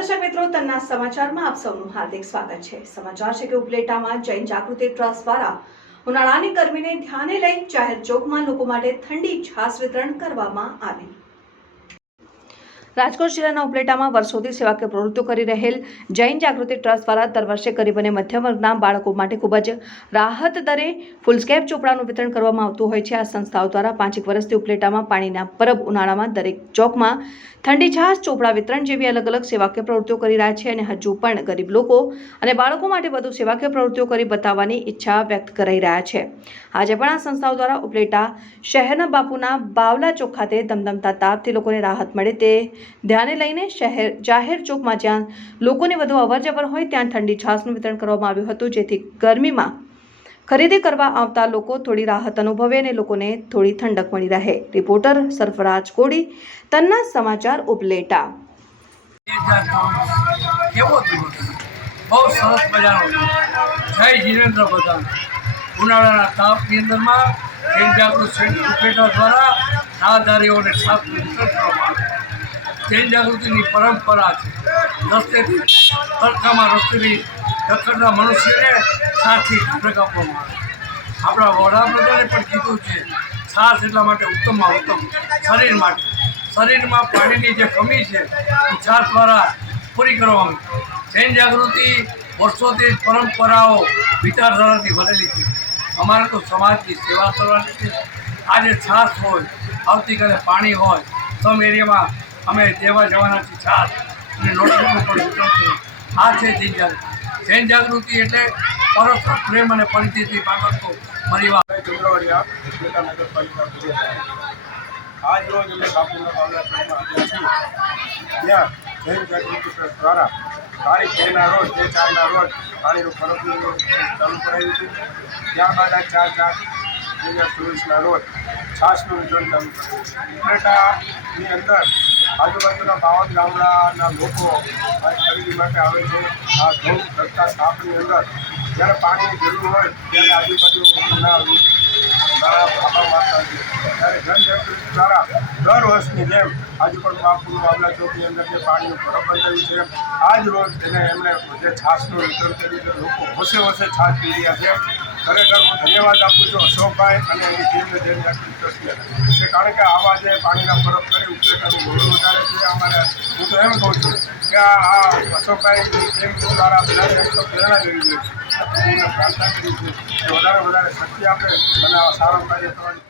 દર્શક મિત્રો, તન્ના સમાચારમાં આપ સૌનું હાર્દિક સ્વાગત છે। સમાચાર છે કે ઉપલેટામાં જૈન જાગૃતિ ટ્રસ્ટ દ્વારા ઉનાળાની ગરમીને ધ્યાને લઈ જાહેર ચોકમાં લોકો માટે ઠંડી છાશ વિતરણ કરવામાં આવી। રાજકોટ જિલ્લાના ઉપલેટામાં વર્ષોથી સેવાકીય પ્રવૃત્તિઓ કરી રહેલ જૈન જાગૃતિ ટ્રસ્ટ દ્વારા દર વર્ષે ગરીબ અને મધ્યમ વર્ગના બાળકો માટે ખૂબ જ રાહત દરે ફૂલસ્કેપ ચોપડાનું વિતરણ કરવામાં આવતું હોય છે। આ સંસ્થાઓ દ્વારા 5 વર્ષથી ઉપલેટામાં પાણીના પરબ ઉનાળામાં દરેક ચોકમાં ઠંડી છાશ ચોપડા વિતરણ જેવી અલગ અલગ સેવાકીય પ્રવૃત્તિઓ કરી રહ્યા છે અને હજુ પણ ગરીબ લોકો અને બાળકો માટે વધુ સેવાકીય પ્રવૃત્તિઓ કરી બતાવવાની ઈચ્છા વ્યક્ત કરી રહ્યા છે। આજે પણ આ સંસ્થાઓ દ્વારા ઉપલેટા શહેરના બાપુના બાવલા ચોક ખાતે ધમધમતા તાપથી લોકોને રાહત મળે તે ધ્યાને લઈને જાહેર ચોકમાં જ્યાં લોકોની વધુ અવરજવર હોય ત્યાં ઠંડી છાશનું વિતરણ કરવામાં આવ્યું હતું, જેથી ગરમીમાં ખરીદી કરવા આવતા લોકો થોડી રાહત અનુભવે અને લોકોને થોડી ઠંડક મળી રહે। રિપોર્ટર સરફરાજ કોડી, તન્ના સમાચાર, ઉપલેટા। બહુ સરસ મજાનો જય જીનેન્દ્ર બધાન ઉનાળાના તાપની અંદરમાં જૈન જાગૃતિ સેન્ટર ઉપલેટા દ્વારા રાહદારીઓને છાશ વિતરણ કરવામાં આવે। જૈન જાગૃતિની પરંપરા છે રસ્તેથી તડકામાં રસ્તેથી દખડતા મનુષ્યને છાશથી ઠંડક આપવામાં આવે। આપણા વડાપ્રધાને પણ કીધું છે છાશ એટલા માટે ઉત્તમમાં ઉત્તમ શરીરમાં પાણીની જે કમી છે એ છાશ દ્વારા પૂરી કરવામાં આવે। જૈન જાગૃતિ વર્ષોથી પરંપરાઓ વિચારધારાથી ભરેલી છે। અમારે તો સમાજની સેવા કરવાની છે। આજે છાશ હોય, આવતીકાલે પાણી હોય, સમ એરિયામાં અમે દેવા જવાના છીએ છાશ અને નોટબુકનું પણ વિતરણ કર્યું। આ છે જૈન જાગૃતિ એટલે પરસ્પર પ્રેમ અને પરિચયથી પાકતો પરિવાર। આજ રોજ અમે બાપુના બાવલા ચોકમાં આવ્યા છીએ। ત્યાં જૈન જાગૃતિ ટ્રસ્ટ દ્વારા તારીખ 2ના રોજ 2/4ના રોજ પાણીનું ફરકનું ચાલુ કરાયું હતું। ત્યારબાદ આ 4/4/2024ના રોજ છાશનું વિતરણ ચાલુ કર્યું। ઉપલેટાની અંદર આજુબાજુના 52 ગામડાના લોકો આ ખરીદી માટે આવે છે। આ ઘઉં ધરતા તાપની અંદર જ્યારે પાણીની જરૂર હોય ત્યારે આજુબાજુ ભાભા મારતા છે ત્યારે જૈન જાગૃતિ દ્વારા દર વર્ષની જેમ આજે પણ બાપુના બાવલા ચોકની અંદર જે પાણીનું પરબ બંધાયું છે, આજ રોજ એમણે જે છાશનું વિતરણ કર્યું છે। લોકો હોશે છાશ પી રહ્યા છે। ખરેખર હું ધન્યવાદ આપું છું અશોકભાઈ અને એની ટીમને જૈન જાગૃતિ ટ્રસ્ટને, કારણ કે આવા જે પાણીના પરબ કરી ઉપલેટાનું ગૌરવ વધારે છે। અમારે હું તો એમ કહું છું કે આ અશોકભાઈની ટીમ દ્વારા બધાને પ્રેરણા લેવી જોઈએ છે। પ્રાર્થના કરી છે કે વધારે શક્તિ આપે અને આ સારું કાર્ય કરવાની